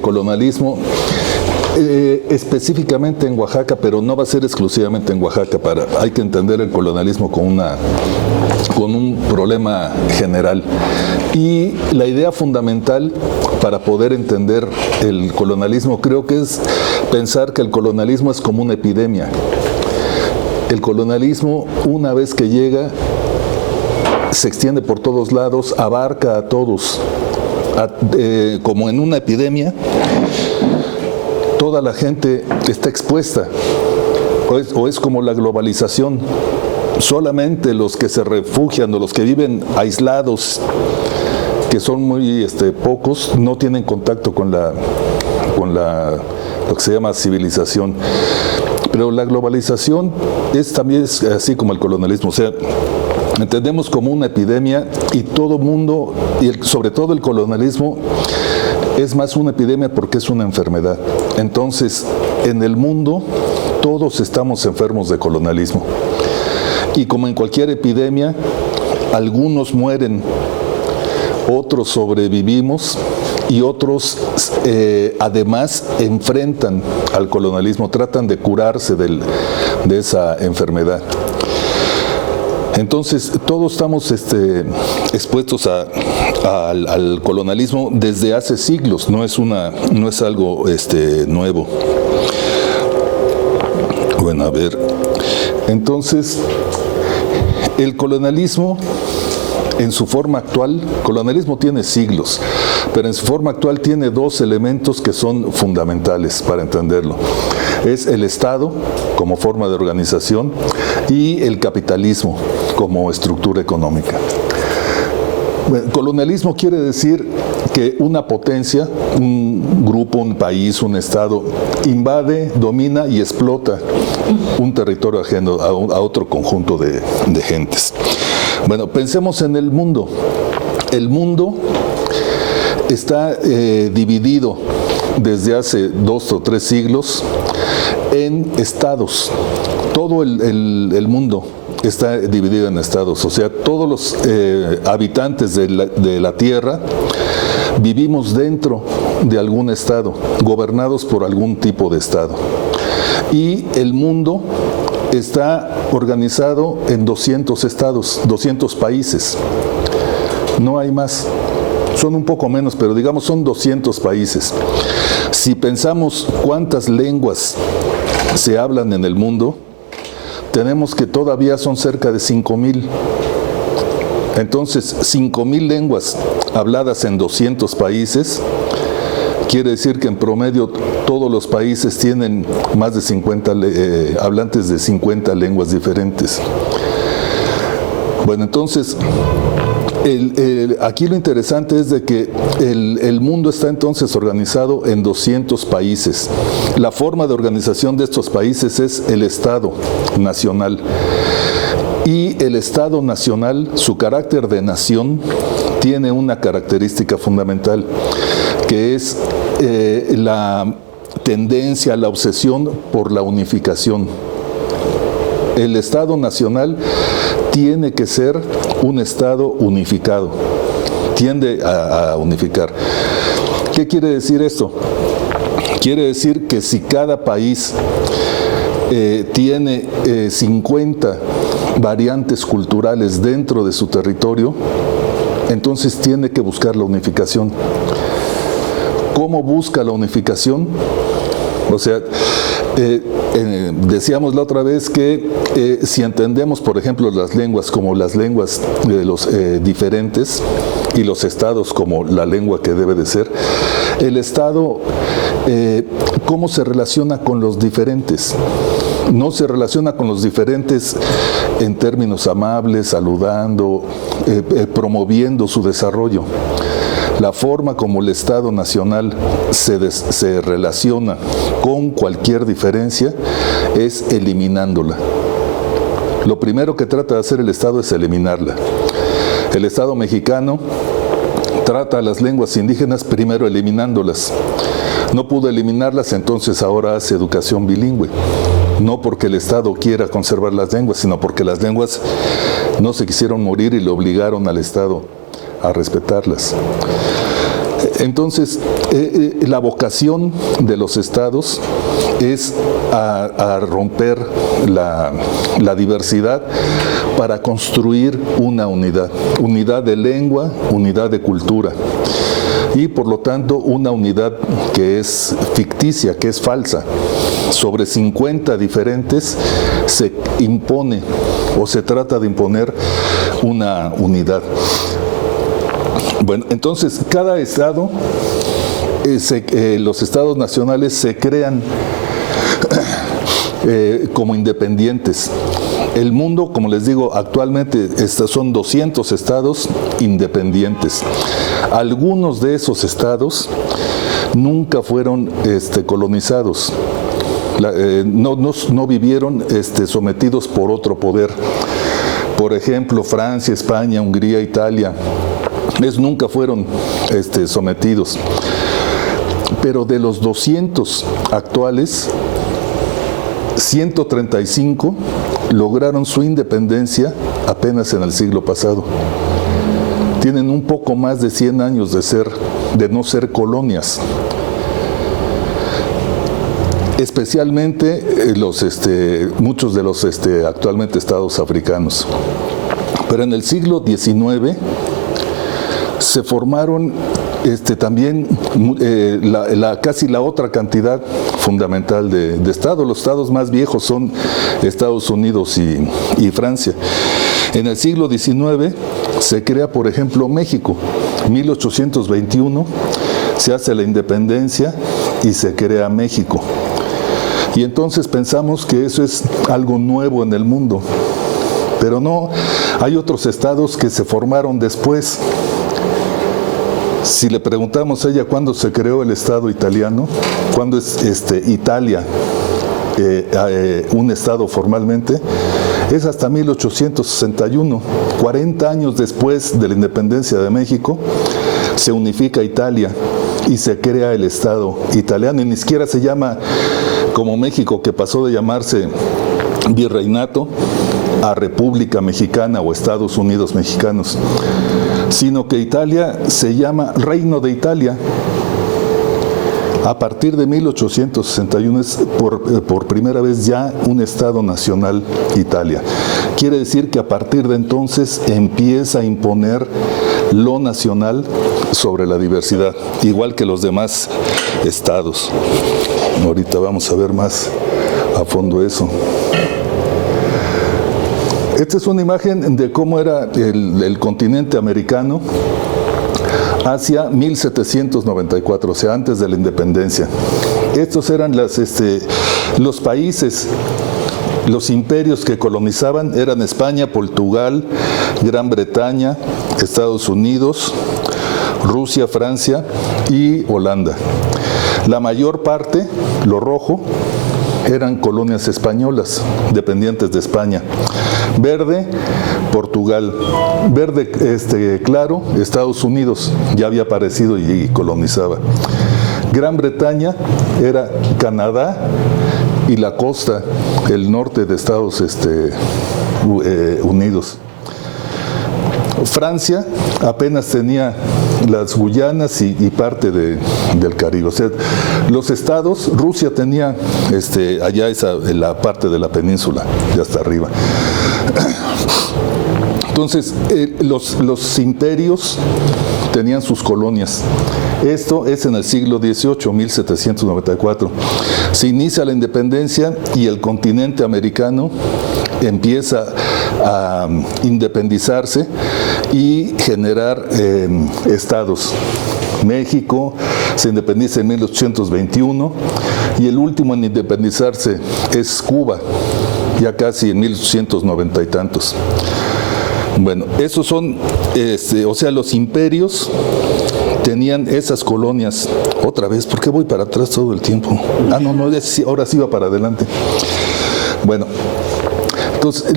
colonialismo, específicamente en Oaxaca, pero no va a ser exclusivamente en Oaxaca. Hay que entender el colonialismo con un problema general. Y la idea fundamental para poder entender el colonialismo creo que es pensar que el colonialismo es como una epidemia. El colonialismo, una vez que llega, se extiende por todos lados, abarca a todos. Como en una epidemia, toda la gente está expuesta, o es como la globalización. Solamente los que se refugian o los que viven aislados, que son muy pocos, no tienen contacto con lo que se llama civilización. Pero la globalización también es así como el colonialismo, o sea, entendemos como una epidemia y todo mundo, y sobre todo el colonialismo, es más una epidemia porque es una enfermedad. Entonces, en el mundo, todos estamos enfermos de colonialismo. Y como en cualquier epidemia, algunos mueren, otros sobrevivimos y otros además enfrentan al colonialismo, tratan de curarse de esa enfermedad. Entonces, todos estamos expuestos al colonialismo desde hace siglos, no es algo nuevo. Bueno, a ver, entonces, el colonialismo en su forma actual, colonialismo tiene siglos, pero en su forma actual tiene dos elementos que son fundamentales para entenderlo. Es el Estado como forma de organización y el capitalismo como estructura económica. Bueno, colonialismo quiere decir que una potencia, un grupo, un país, un Estado, invade, domina y explota un territorio ajeno a otro conjunto de gentes. Bueno, pensemos en el mundo. El mundo está dividido desde hace 2 o 3 siglos en estados. Todo el mundo está dividido en estados, o sea, todos los habitantes de la Tierra vivimos dentro de algún estado, gobernados por algún tipo de estado. Y el mundo está organizado en 200 estados, 200 países. No hay más. Son un poco menos, pero digamos son 200 países. Si pensamos cuántas lenguas se hablan en el mundo, tenemos que todavía son cerca de 5,000. Entonces, 5,000 lenguas habladas en 200 países, quiere decir que en promedio todos los países tienen más de 50 hablantes de 50 lenguas diferentes. Bueno, entonces, aquí lo interesante es de que el mundo está entonces organizado en 200 países. La forma de organización de estos países es el Estado nacional. Y el Estado nacional, su carácter de nación, tiene una característica fundamental, que es la tendencia, la obsesión por la unificación. El Estado nacional tiene que ser un Estado unificado, tiende a unificar. ¿Qué quiere decir esto? Quiere decir que si cada país tiene 50 variantes culturales dentro de su territorio, entonces tiene que buscar la unificación. ¿Cómo busca la unificación? O sea, decíamos la otra vez que si entendemos, por ejemplo, las lenguas como las lenguas de los diferentes y los estados como la lengua que debe de ser, el Estado, ¿cómo se relaciona con los diferentes? No se relaciona con los diferentes en términos amables, saludando, promoviendo su desarrollo. La forma como el Estado nacional se relaciona con cualquier diferencia es eliminándola. Lo primero que trata de hacer el Estado es eliminarla. El Estado mexicano trata a las lenguas indígenas primero eliminándolas. No pudo eliminarlas, entonces ahora hace educación bilingüe. No porque el Estado quiera conservar las lenguas, sino porque las lenguas no se quisieron morir y le obligaron al Estado a respetarlas. Entonces, la vocación de los estados es a romper la diversidad para construir una unidad de lengua, unidad de cultura, y por lo tanto una unidad que es ficticia, que es falsa. Sobre 50 diferentes se impone o se trata de imponer una unidad. Bueno, entonces cada estado, los estados nacionales se crean como independientes. El mundo, como les digo, actualmente son 200 estados independientes. Algunos de esos estados nunca fueron colonizados. No vivieron sometidos por otro poder. Por ejemplo, Francia, España, Hungría, Italia, nunca fueron sometidos. Pero de los 200 actuales, 135 lograron su independencia apenas en el siglo pasado. Tienen un poco más de 100 años de no ser colonias. Especialmente muchos de los actualmente estados africanos. Pero en el siglo XIX se formaron también casi la otra cantidad fundamental de estados. Los estados más viejos son Estados Unidos y Francia. En el siglo XIX se crea, por ejemplo, México. 1821 se hace la independencia y se crea México. Y entonces pensamos que eso es algo nuevo en el mundo. Pero no, hay otros estados que se formaron después. Si le preguntamos a ella cuándo se creó el Estado italiano, cuándo es Italia un Estado formalmente, es hasta 1861, 40 años después de la independencia de México, se unifica Italia y se crea el Estado italiano, y ni siquiera se llama como México, que pasó de llamarse Virreinato a República Mexicana o Estados Unidos Mexicanos, sino que Italia se llama Reino de Italia. A partir de 1861 es por primera vez ya un Estado nacional Italia. Quiere decir que a partir de entonces empieza a imponer lo nacional sobre la diversidad, igual que los demás estados. Ahorita vamos a ver más a fondo eso. Esta es una imagen de cómo era el continente americano hacia 1794, o sea, antes de la independencia. Estos eran los países, los imperios que colonizaban, eran España, Portugal, Gran Bretaña, Estados Unidos, Rusia, Francia y Holanda. La mayor parte, lo rojo, eran colonias españolas, dependientes de España. Verde, Portugal. Verde claro, Estados Unidos, ya había aparecido y colonizaba. Gran Bretaña era Canadá y la costa, el norte de Estados Unidos. Francia apenas tenía las Guyanas y parte del Caribe. O sea, los estados, Rusia tenía allá la parte de la península, ya hasta arriba. Entonces, los imperios tenían sus colonias. Esto es en el siglo XVIII, 1794. Se inicia la independencia y el continente americano empieza a independizarse y generar estados. México se independiza en 1821 y el último en independizarse es Cuba, ya casi en 1890 y tantos. Bueno, esos son, o sea, los imperios tenían esas colonias. Otra vez, ¿por qué voy para atrás todo el tiempo? Ahora sí va para adelante. Bueno, entonces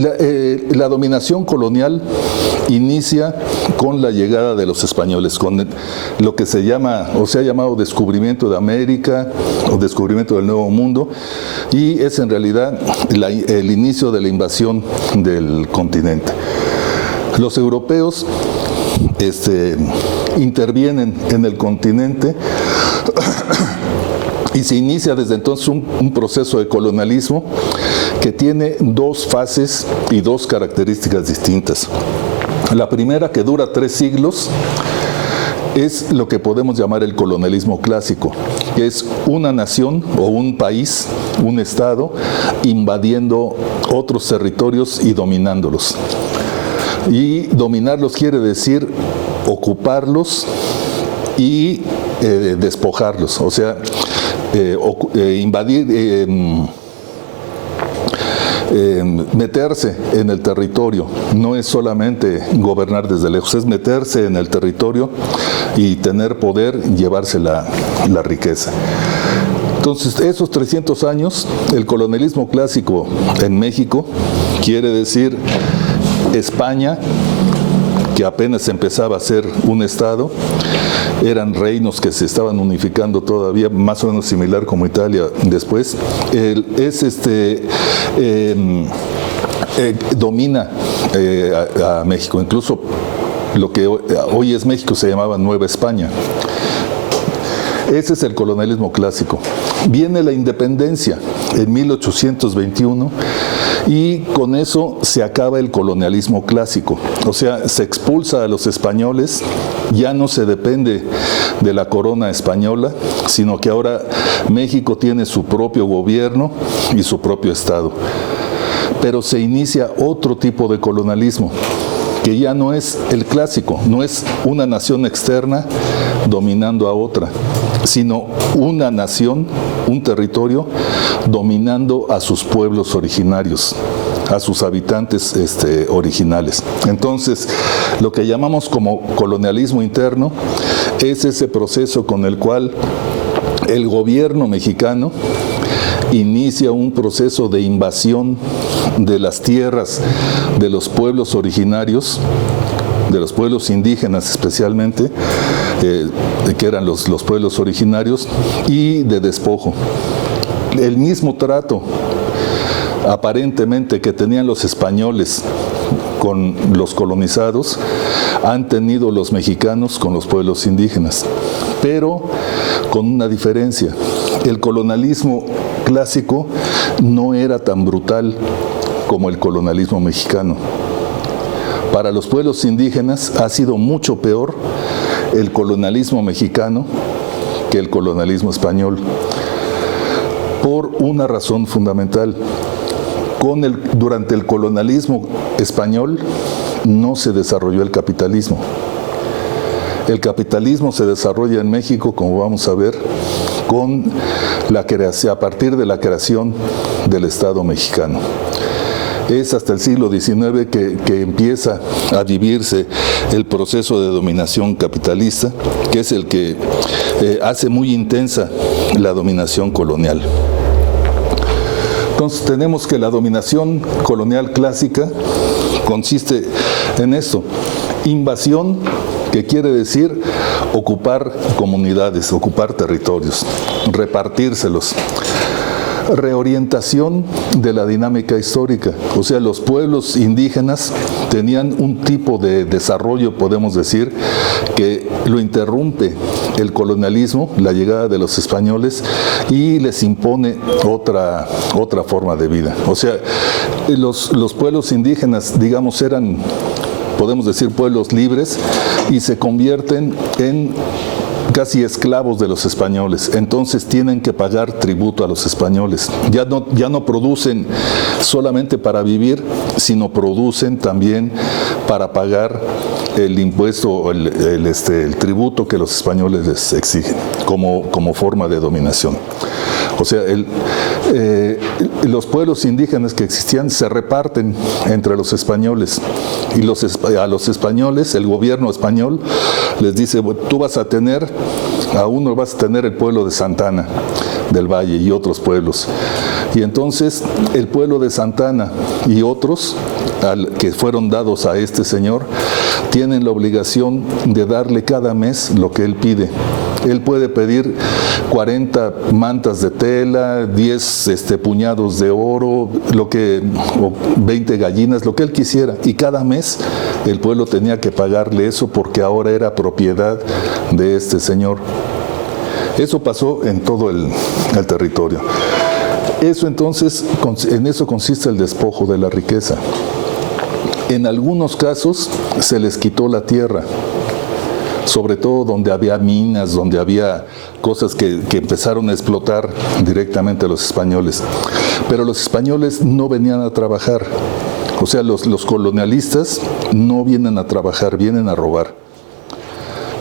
la dominación colonial inicia con la llegada de los españoles, con lo que se llama, o se ha llamado descubrimiento de América, o descubrimiento del Nuevo Mundo, y es en realidad el inicio de la invasión del continente. Los europeos intervienen en el continente y se inicia desde entonces un proceso de colonialismo que tiene dos fases y dos características distintas. La primera, que dura 3 siglos, es lo que podemos llamar el colonialismo clásico, que es una nación o un país, un estado, invadiendo otros territorios y dominándolos. Y dominarlos quiere decir ocuparlos y despojarlos, o sea, invadir, meterse en el territorio. No es solamente gobernar desde lejos, es meterse en el territorio y tener poder, llevarse la riqueza. Entonces, esos 300 años, el colonialismo clásico en México quiere decir España, que apenas empezaba a ser un estado, eran reinos que se estaban unificando todavía, más o menos similar como Italia después. Domina a México, incluso lo que hoy es México se llamaba Nueva España. Ese es el colonialismo clásico. Viene la independencia en 1821 y con eso se acaba el colonialismo clásico. O sea, se expulsa a los españoles, ya no se depende de la corona española, sino que ahora México tiene su propio gobierno y su propio estado. Pero se inicia otro tipo de colonialismo, que ya no es el clásico, no es una nación externa dominando a otra, sino una nación, un territorio, dominando a sus pueblos originarios, a sus habitantes originales. Entonces, lo que llamamos como colonialismo interno es ese proceso con el cual el gobierno mexicano inicia un proceso de invasión de las tierras de los pueblos originarios, de los pueblos indígenas especialmente, que eran los pueblos originarios, y de despojo. El mismo trato aparentemente que tenían los españoles con los colonizados, han tenido los mexicanos con los pueblos indígenas, pero con una diferencia. El colonialismo clásico no era tan brutal como el colonialismo mexicano. Para los pueblos indígenas ha sido mucho peor el colonialismo mexicano que el colonialismo español, por una razón fundamental. Durante el colonialismo español no se desarrolló el capitalismo. El capitalismo se desarrolla en México, como vamos a ver, a partir de la creación del Estado mexicano. Es hasta el siglo XIX que empieza a vivirse el proceso de dominación capitalista, que es el que hace muy intensa la dominación colonial. Entonces tenemos que la dominación colonial clásica consiste en esto: invasión, que quiere decir ocupar comunidades, ocupar territorios, repartírselos. Reorientación de la dinámica histórica, o sea, los pueblos indígenas tenían un tipo de desarrollo, podemos decir, que lo interrumpe el colonialismo, la llegada de los españoles, y les impone otra forma de vida. O sea, los pueblos indígenas, digamos, eran, podemos decir, pueblos libres, y se convierten en casi esclavos de los españoles. Entonces tienen que pagar tributo a los españoles. Ya no producen solamente para vivir, sino producen también para pagar el impuesto, el tributo que los españoles les exigen como forma de dominación. O sea, los pueblos indígenas que existían se reparten entre los españoles, y a los españoles, el gobierno español les dice: tú vas a tener el pueblo de Santana del Valle y otros pueblos. Y entonces el pueblo de Santana y otros que fueron dados a este señor tienen la obligación de darle cada mes lo que él pide. Él puede pedir 40 mantas de tela, 10 puñados de oro, o 20 gallinas, lo que él quisiera. Y cada mes el pueblo tenía que pagarle eso porque ahora era propiedad de este señor. Eso pasó en todo el territorio. Eso entonces, en eso consiste el despojo de la riqueza. En algunos casos se les quitó la tierra, sobre todo donde había minas, donde había cosas que empezaron a explotar directamente a los españoles. Pero los españoles no venían a trabajar. O sea, los colonialistas no vienen a trabajar, vienen a robar.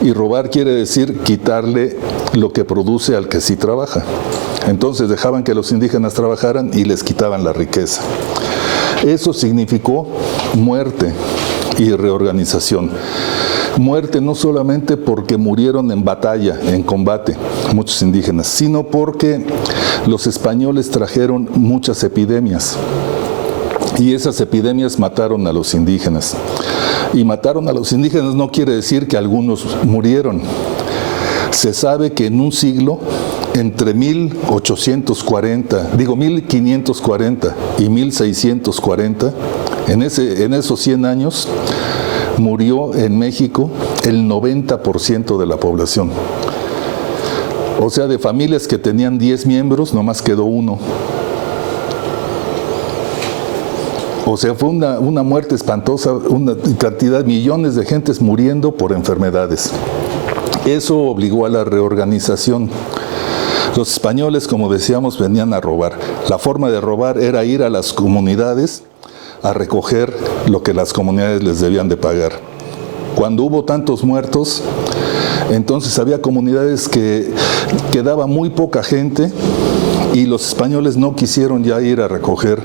Y robar quiere decir quitarle lo que produce al que sí trabaja. Entonces dejaban que los indígenas trabajaran y les quitaban la riqueza. Eso significó muerte y reorganización. Muerte no solamente porque murieron en batalla, en combate, muchos indígenas, sino porque los españoles trajeron muchas epidemias. Y esas epidemias mataron a los indígenas. Y mataron a los indígenas no quiere decir que algunos murieron. Se sabe que en un siglo, entre 1540 y 1640, en esos 100 años, murió en México el 90% de la población. O sea, de familias que tenían 10 miembros, nomás quedó uno. O sea, fue una muerte espantosa, una cantidad, millones de gentes muriendo por enfermedades. Eso obligó a la reorganización. Los españoles, como decíamos, venían a robar. La forma de robar era ir a las comunidades a recoger lo que las comunidades les debían de pagar. Cuando hubo tantos muertos, entonces había comunidades que quedaba muy poca gente y los españoles no quisieron ya ir a recoger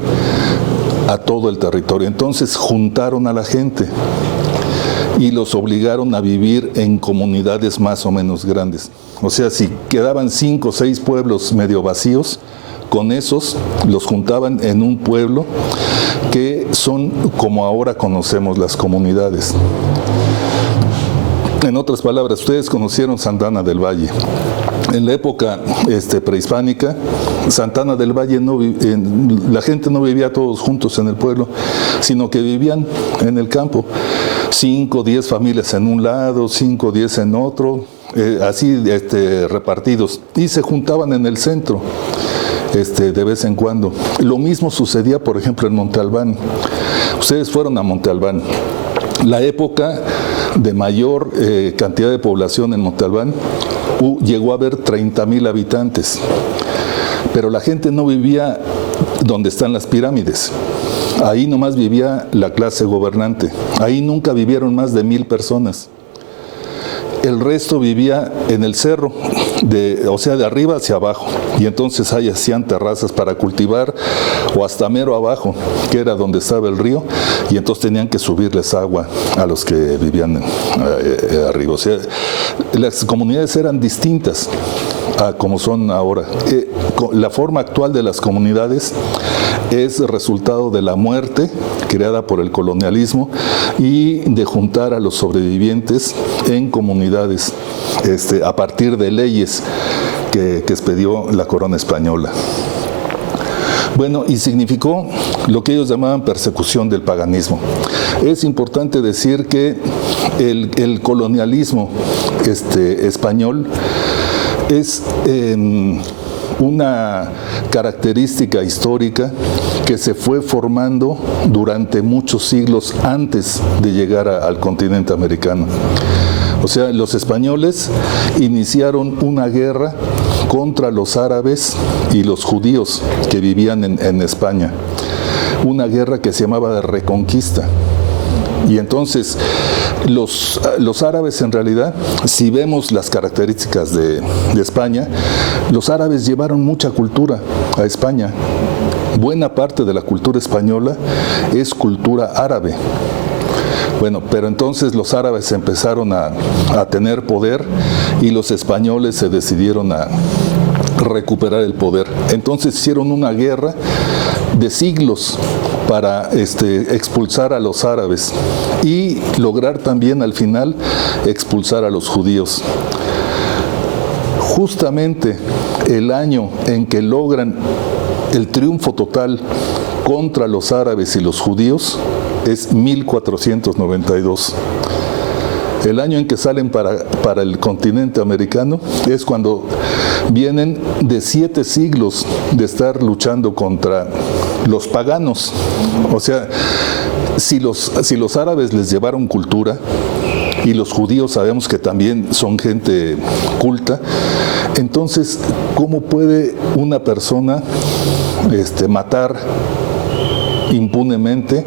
a todo el territorio. Entonces juntaron a la gente y los obligaron a vivir en comunidades más o menos grandes. O sea, si quedaban 5 o 6 pueblos medio vacíos, con esos los juntaban en un pueblo que son como ahora conocemos las comunidades. En otras palabras, ustedes conocieron Santa Ana del Valle. En la época prehispánica, Santa Ana del Valle la gente no vivía todos juntos en el pueblo, sino que vivían en el campo. 5 o 10 familias en un lado, 5 o 10 en otro, así repartidos. Y se juntaban en el centro. De vez en cuando. Lo mismo sucedía, por ejemplo, en Monte Albán. Ustedes fueron a Monte Albán. La época de mayor cantidad de población en Monte Albán llegó a haber 30,000 habitantes. Pero la gente no vivía donde están las pirámides. Ahí nomás vivía la clase gobernante. Ahí nunca vivieron más de 1,000 personas. El resto vivía en el cerro, o sea, de arriba hacia abajo. Y entonces ahí hacían terrazas para cultivar, o hasta mero abajo, que era donde estaba el río, y entonces tenían que subirles agua a los que vivían arriba. O sea, las comunidades eran distintas a como son ahora. La forma actual de las comunidades es resultado de la muerte creada por el colonialismo y de juntar a los sobrevivientes en comunidades a partir de leyes que expedió la corona española. Bueno, y significó lo que ellos llamaban persecución del paganismo. Es importante decir que el colonialismo español es una característica histórica que se fue formando durante muchos siglos antes de llegar al continente americano. O sea, los españoles iniciaron una guerra contra los árabes y los judíos que vivían en España. Una guerra que se llamaba de Reconquista. Y entonces los árabes, en realidad, si vemos las características de España, los árabes llevaron mucha cultura a España. Buena parte de la cultura española es cultura árabe. Bueno, pero entonces los árabes empezaron a tener poder y los españoles se decidieron a recuperar el poder. Entonces hicieron una guerra de siglos para expulsar a los árabes y lograr también al final expulsar a los judíos. justamente el año en que logran el triunfo total contra los árabes y los judíos es 1492. El año en que salen para el continente americano es cuando vienen de 7 siglos de estar luchando contra los paganos. O sea, si los árabes les llevaron cultura, y los judíos sabemos que también son gente culta, entonces, ¿cómo puede una persona matar impunemente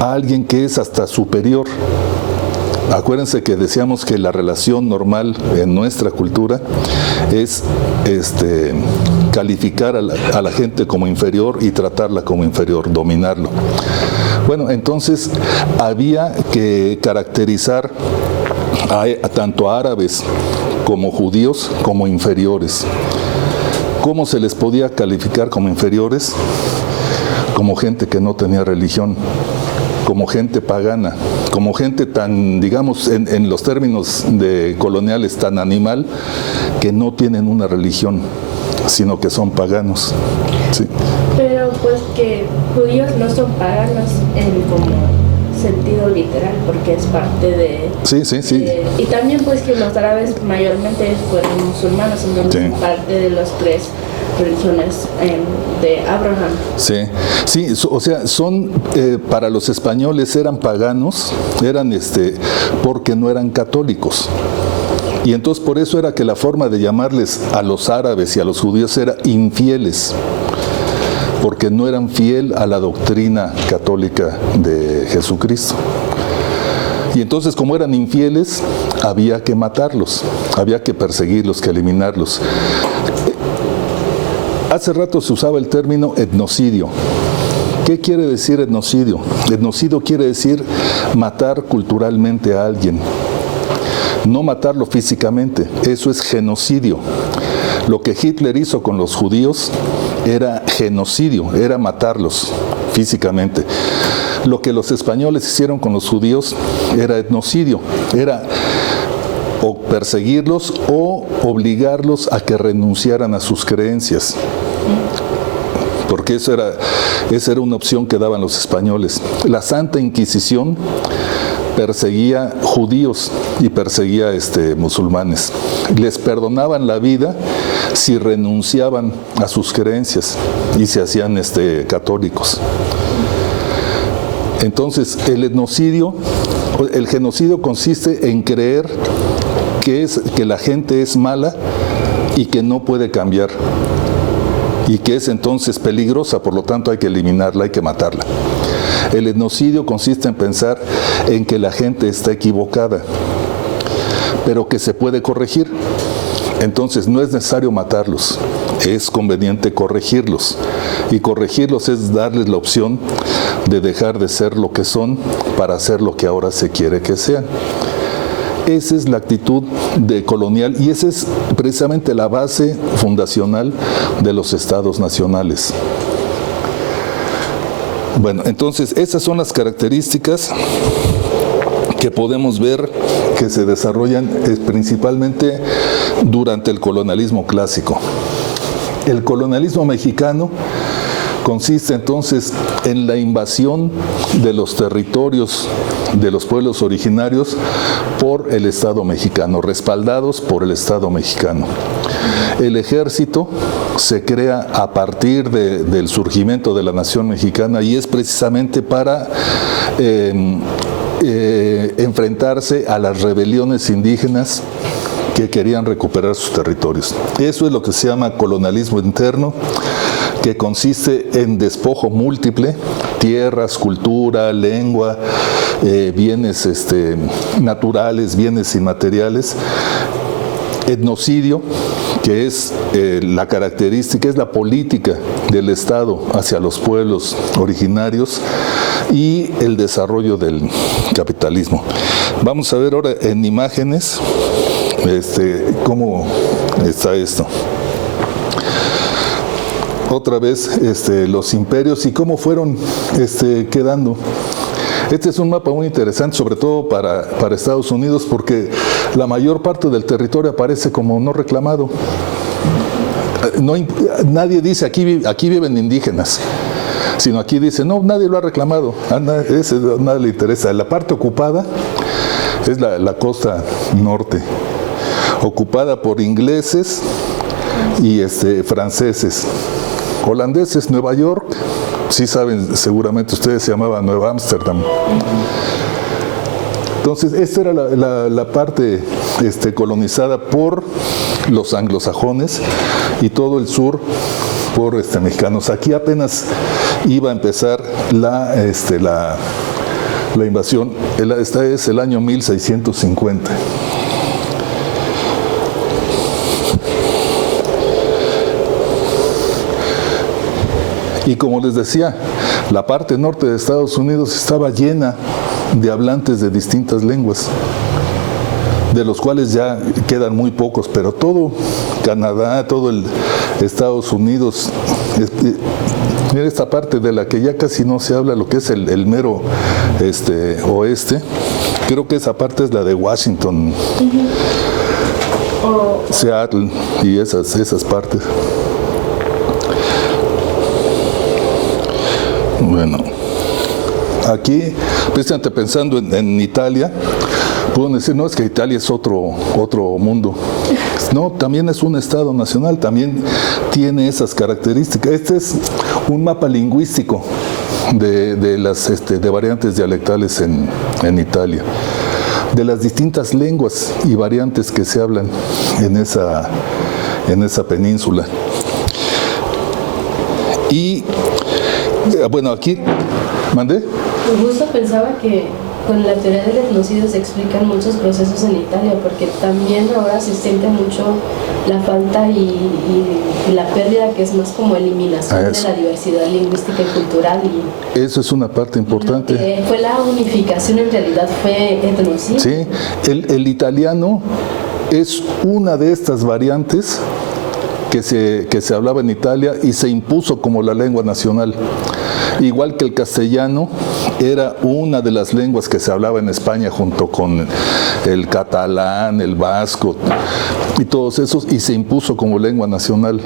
a alguien que es hasta superior? Acuérdense que decíamos que la relación normal en nuestra cultura es calificar a la gente como inferior y tratarla como inferior, dominarlo. Bueno, entonces había que caracterizar tanto a árabes como judíos como inferiores. ¿Cómo se les podía calificar como inferiores? Como gente que no tenía religión, como gente pagana, como gente tan, digamos, en los términos de coloniales, tan animal, que no tienen una religión, sino que son paganos. Sí. Pero pues que judíos no son paganos en como sentido literal, porque es parte de... Sí, sí, sí. Y también pues que los árabes mayormente fueron musulmanes, entonces sí, parte de los 3 religiones de Abraham. Sí, sí, o sea, son para los españoles eran paganos, eran porque no eran católicos. Y entonces por eso era que la forma de llamarles a los árabes y a los judíos era infieles, porque no eran fiel a la doctrina católica de Jesucristo. Y entonces, como eran infieles, había que matarlos, había que perseguirlos, que eliminarlos. Hace rato se usaba el término etnocidio. ¿Qué quiere decir etnocidio? Etnocidio quiere decir matar culturalmente a alguien, no matarlo físicamente. Eso es genocidio. Lo que Hitler hizo con los judíos era genocidio, era matarlos físicamente. Lo que los españoles hicieron con los judíos era etnocidio, era o perseguirlos o obligarlos a que renunciaran a sus creencias. Porque esa era una opción que daban los españoles. La Santa Inquisición perseguía judíos y perseguía musulmanes. Les perdonaban la vida si renunciaban a sus creencias y se hacían católicos. Entonces, el genocidio consiste en creer que la gente es mala y que no puede cambiar, y que es entonces peligrosa, por lo tanto hay que eliminarla, hay que matarla. El etnocidio consiste en pensar en que la gente está equivocada, pero que se puede corregir. Entonces no es necesario matarlos, es conveniente corregirlos. Y corregirlos es darles la opción de dejar de ser lo que son para ser lo que ahora se quiere que sean. Esa es la actitud colonial y esa es precisamente la base fundacional de los estados nacionales. Bueno, entonces esas son las características que podemos ver que se desarrollan principalmente durante el colonialismo clásico. El colonialismo mexicano consiste entonces en la invasión de los territorios de los pueblos originarios por el Estado mexicano, respaldados por el Estado mexicano. El ejército se crea a partir del surgimiento de la nación mexicana y es precisamente para enfrentarse a las rebeliones indígenas que querían recuperar sus territorios. Eso es lo que se llama colonialismo interno, que consiste en despojo múltiple, tierras, cultura, lengua, bienes naturales, bienes inmateriales. Etnocidio, que es la característica, es la política del Estado hacia los pueblos originarios, y el desarrollo del capitalismo. Vamos a ver ahora en imágenes cómo está esto. Otra vez los imperios y cómo fueron quedando. Este es un mapa muy interesante, sobre todo para Estados Unidos, porque la mayor parte del territorio aparece como no reclamado. No, nadie dice aquí viven indígenas, sino aquí dice, no, nadie lo ha reclamado, nadie le interesa. La parte ocupada es la costa norte, ocupada por ingleses y franceses. Holandeses, Nueva York, sí saben, seguramente ustedes, se llamaba Nueva Ámsterdam. Entonces, esta era la parte colonizada por los anglosajones y todo el sur por mexicanos. Aquí apenas iba a empezar la invasión. Este es el año 1650. Y como les decía, la parte norte de Estados Unidos estaba llena de hablantes de distintas lenguas, de los cuales ya quedan muy pocos, pero todo Canadá, todo el Estados Unidos, mira esta parte de la que ya casi no se habla, lo que es el mero oeste, creo que esa parte es la de Washington, Seattle y esas partes. Bueno, aquí, precisamente pensando en Italia, pueden decir, no, es que Italia es otro mundo. No, también es un estado nacional, también tiene esas características. Este es un mapa lingüístico de las variantes dialectales en Italia, de las distintas lenguas y variantes que se hablan en esa península. Y bueno, aquí, ¿mandé? Justo pensaba que con la teoría del etnocidio se explican muchos procesos en Italia, porque también ahora se siente mucho la falta y la pérdida, que es más como eliminación de la diversidad lingüística y cultural. Y eso es una parte importante. Fue la unificación, en realidad fue etnocidio. Sí, el italiano es una de estas variantes que se hablaba en Italia y se impuso como la lengua nacional. Igual que el castellano era una de las lenguas que se hablaba en España junto con el catalán, el vasco y todos esos, y se impuso como lengua nacional.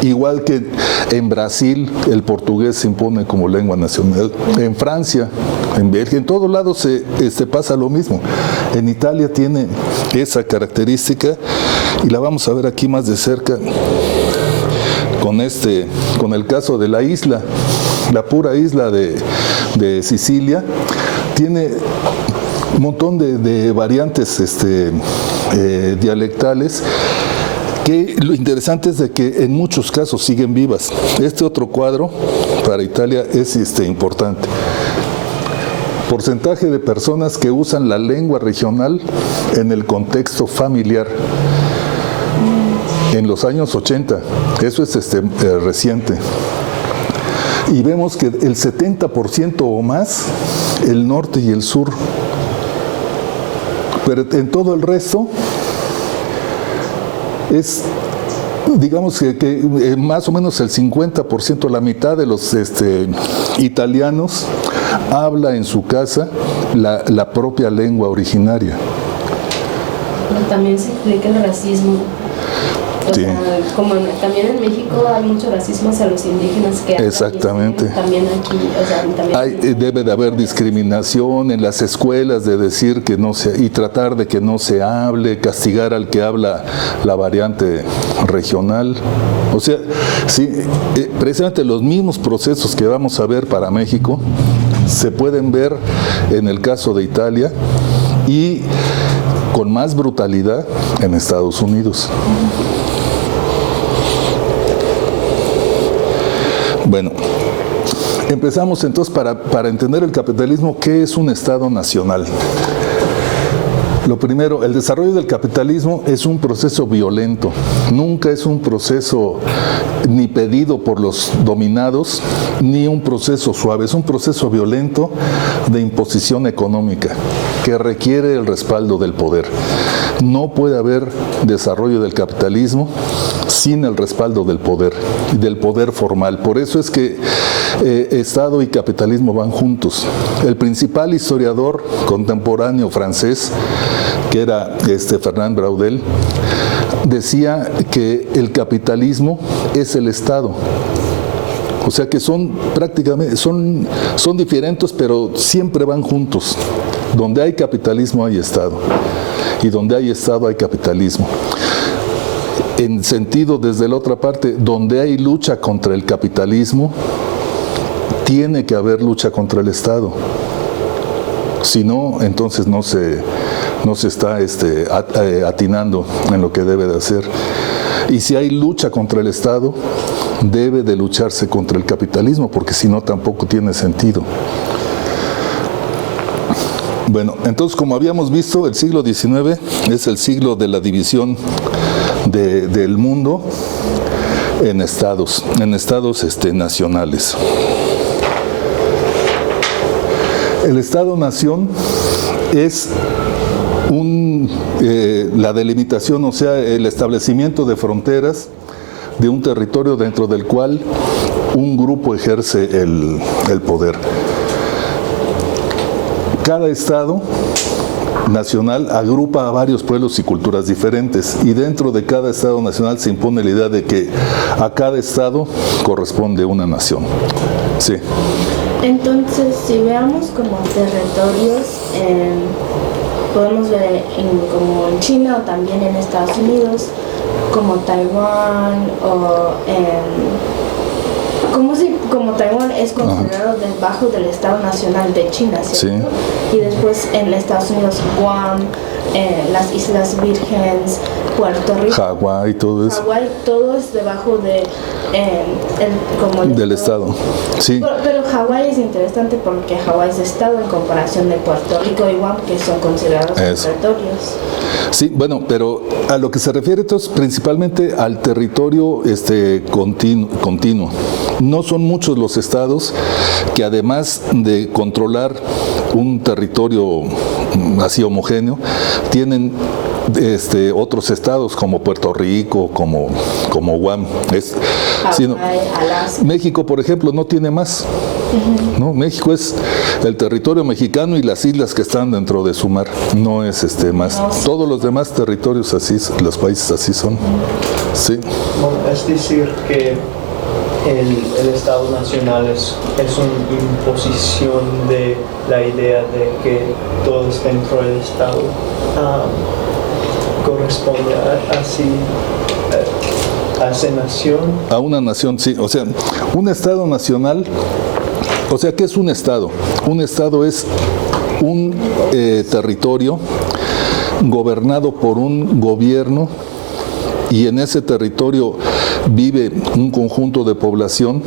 Igual que en Brasil el portugués se impone como lengua nacional, en Francia, en Bélgica, en todos lados se pasa lo mismo. En Italia tiene esa característica y la vamos a ver aquí más de cerca con el caso de la isla, la pura isla de Sicilia. Tiene un montón de variantes dialectales, que lo interesante es de que en muchos casos siguen vivas. Este otro cuadro para Italia es importante. Porcentaje de personas que usan la lengua regional en el contexto familiar. En los años 80, eso es reciente. Y vemos que el 70% o más, el norte y el sur. Pero en todo el resto es, digamos que más o menos el 50%, la mitad de los italianos habla en su casa la propia lengua originaria. Pero también se explica el racismo. O sea, como también en México hay mucho racismo hacia los indígenas que exactamente. También aquí, o sea, también debe de haber discriminación en las escuelas, de decir que no se, y tratar de que no se hable, castigar al que habla la variante regional. O sea, sí, precisamente los mismos procesos que vamos a ver para México se pueden ver en el caso de Italia y con más brutalidad en Estados Unidos. Bueno, empezamos entonces para entender el capitalismo, ¿qué es un Estado nacional? Lo primero, el desarrollo del capitalismo es un proceso violento, nunca es un proceso ni pedido por los dominados, ni un proceso suave, es un proceso violento de imposición económica que requiere el respaldo del poder. No puede haber desarrollo del capitalismo sin el respaldo del poder formal. Por eso es que Estado y capitalismo van juntos. El principal historiador contemporáneo francés, que era Fernand Braudel, decía que el capitalismo es el Estado. O sea que son prácticamente, son diferentes, pero siempre van juntos. Donde hay capitalismo hay Estado, y donde hay Estado hay capitalismo. En sentido, desde la otra parte, donde hay lucha contra el capitalismo, tiene que haber lucha contra el Estado. Si no, entonces no se está atinando en lo que debe de hacer. Y si hay lucha contra el Estado, debe de lucharse contra el capitalismo, porque si no tampoco tiene sentido. Bueno, entonces, como habíamos visto, el siglo XIX es el siglo de la división del mundo en estados nacionales. El Estado-nación es la delimitación, o sea, el establecimiento de fronteras de un territorio dentro del cual un grupo ejerce el poder. Cada Estado nacional agrupa a varios pueblos y culturas diferentes, y dentro de cada Estado nacional se impone la idea de que a cada Estado corresponde una nación. Sí. Entonces, si veamos como territorios, podemos ver como en China o también en Estados Unidos, como Taiwán como Taiwán es considerado debajo del Estado Nacional de China, ¿cierto? Sí. Y después en Estados Unidos, Guam, las Islas Vírgenes, Puerto Rico, Hawái, todo eso. Hawái, todo es debajo del Estado. Sí. Pero Hawái es interesante porque Hawái es Estado en comparación de Puerto Rico y Guam, que son considerados territorios. Sí, bueno, pero a lo que se refiere entonces principalmente al territorio continuo. No son muchos los estados que, además de controlar un territorio así homogéneo, tienen otros estados como Puerto Rico, como Guam. México, por ejemplo, no tiene más. ¿No? México es el territorio mexicano y las islas que están dentro de su mar. No es más. Todos los demás territorios así, los países así son. Sí. Bueno, es decir que el Estado Nacional es una imposición de la idea de que todos dentro del Estado corresponde a esa nación. A una nación, sí. O sea, un Estado nacional, o sea, ¿qué es un Estado? Un Estado es un territorio gobernado por un gobierno, y en ese territorio vive un conjunto de población,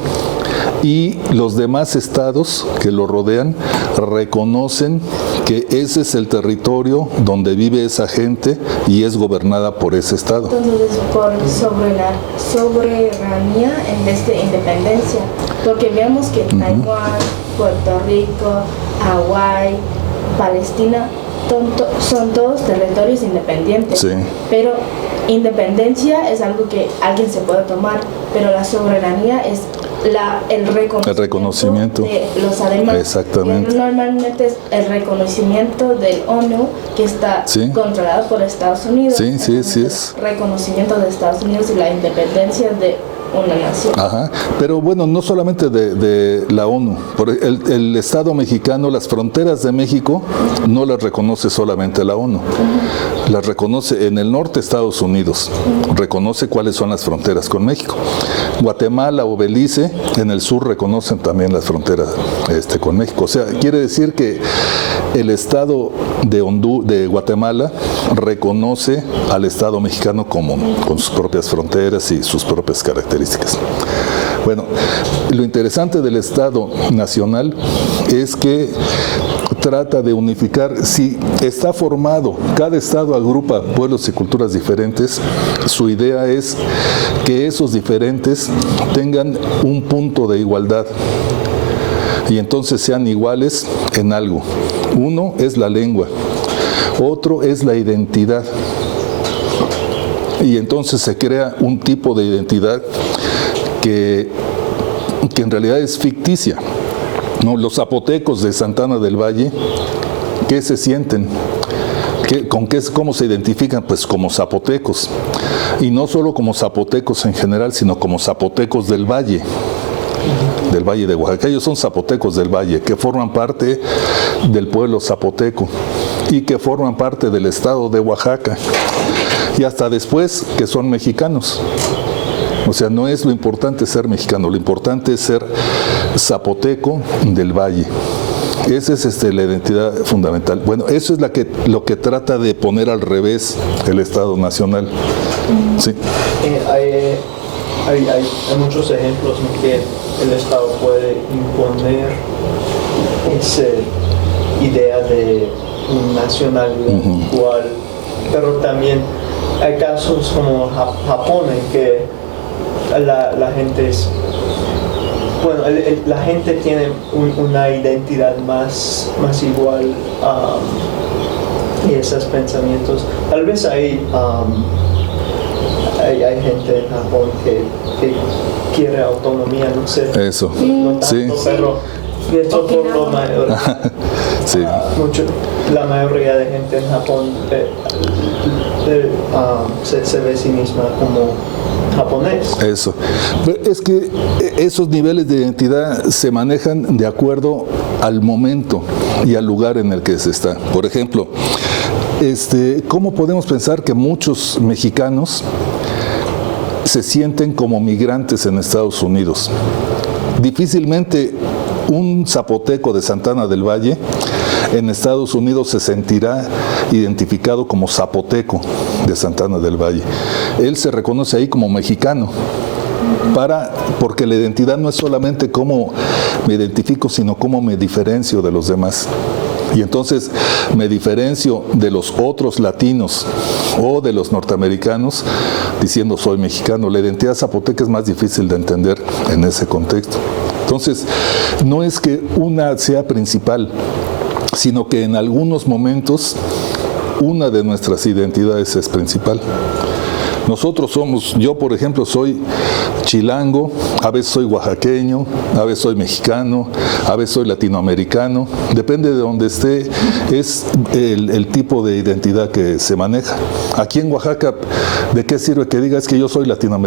y los demás estados que lo rodean reconocen que ese es el territorio donde vive esa gente y es gobernada por ese estado. Entonces, por soberanía en vez de independencia, porque vemos que Taiwán, Puerto Rico, Hawái, Palestina son todos territorios independientes. Sí. Pero independencia es algo que alguien se puede tomar, pero la soberanía es el reconocimiento de los alemanes. Exactamente. Normalmente es el reconocimiento del ONU, que está controlado por Estados Unidos. Sí, sí es. Reconocimiento de Estados Unidos y la independencia de una nación. Ajá. Pero bueno, no solamente de la ONU. Por el Estado mexicano, las fronteras de México no las reconoce solamente la ONU. Las reconoce en el norte Estados Unidos. Reconoce cuáles son las fronteras con México. Guatemala o Belice en el sur reconocen también las fronteras con México. O sea, quiere decir que el Estado de Guatemala reconoce al Estado mexicano con sus propias fronteras y sus propias características. Bueno, lo interesante del Estado Nacional es que trata de unificar. Si está formado, cada estado agrupa pueblos y culturas diferentes, su idea es que esos diferentes tengan un punto de igualdad y entonces sean iguales en algo. Uno es la lengua, otro es la identidad, y entonces se crea un tipo de identidad que en realidad es ficticia. ¿No? Los zapotecos de Santana del Valle, ¿qué se sienten? ¿Cómo se identifican? Pues como zapotecos. Y no solo como zapotecos en general, sino como zapotecos del Valle de Oaxaca. Ellos son zapotecos del Valle, que forman parte del pueblo zapoteco y que forman parte del estado de Oaxaca. Y hasta después que son mexicanos. O sea, no es lo importante ser mexicano, lo importante es ser zapoteco del Valle. Esa es la identidad fundamental. Bueno, eso es lo que trata de poner al revés el Estado Nacional. Sí. Hay muchos ejemplos en que el Estado puede imponer esa idea de nacionalidad igual, pero también hay casos como Japón en que la gente es... Bueno, la gente tiene una identidad más igual y esos pensamientos. Tal vez hay gente en Japón que quiere autonomía, no sé. Eso. No tanto, Sí. pero esto por lo mayor. Sí. La mayoría de gente en Japón se ve a sí misma como japonés. Eso. Pero es que esos niveles de identidad se manejan de acuerdo al momento y al lugar en el que se está. Por ejemplo, ¿cómo podemos pensar que muchos mexicanos se sienten como migrantes en Estados Unidos? Difícilmente un zapoteco de Santana del Valle en Estados Unidos se sentirá identificado como zapoteco de Santana del Valle. Él se reconoce ahí como mexicano, porque la identidad no es solamente cómo me identifico, sino cómo me diferencio de los demás. Y entonces me diferencio de los otros latinos o de los norteamericanos diciendo soy mexicano. La identidad zapoteca es más difícil de entender en ese contexto. Entonces, no es que una sea principal, sino que en algunos momentos una de nuestras identidades es principal. Yo por ejemplo soy chilango, a veces soy oaxaqueño, a veces soy mexicano, a veces soy latinoamericano, depende de donde esté, es el tipo de identidad que se maneja. Aquí en Oaxaca, ¿de qué sirve que digas que yo soy latinoamericano?